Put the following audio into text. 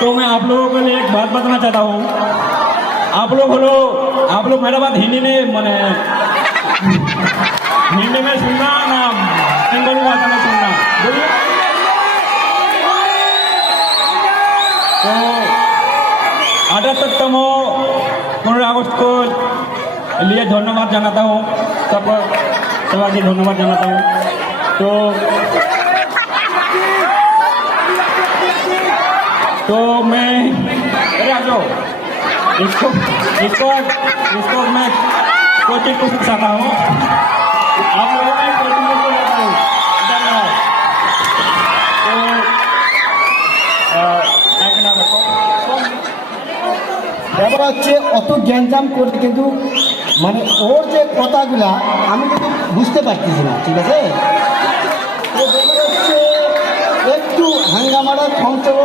तो मैं आप लोगों के लिए एक बात बताना चाहता हूँ। आप लोग मेरा बात हिंदी में मैंने हिंदी में सुनना ना बंगाली भाषा में सुनना, बोलिए। तो 78तम 15 अगस्त को लिए धन्यवाद जनाता हूँ, सबको धन्यवाद जनाता हूँ। तो मैं अरे आ जाओ, इसको मैं कोचिंग को सिखाता हूँ। आप लोगों ने कोचिंग को लेता हूँ। धन्यवाद। ব্যাপার হচ্ছে অত জ্ঞানজাম করতে কিন্তু মানে ওর যে কথাগুলা আমি কিন্তু বুঝতে পারতেছি না, ঠিক আছে। তো ব্যাপার হচ্ছে একটু হাঙ্গামাটা থমথম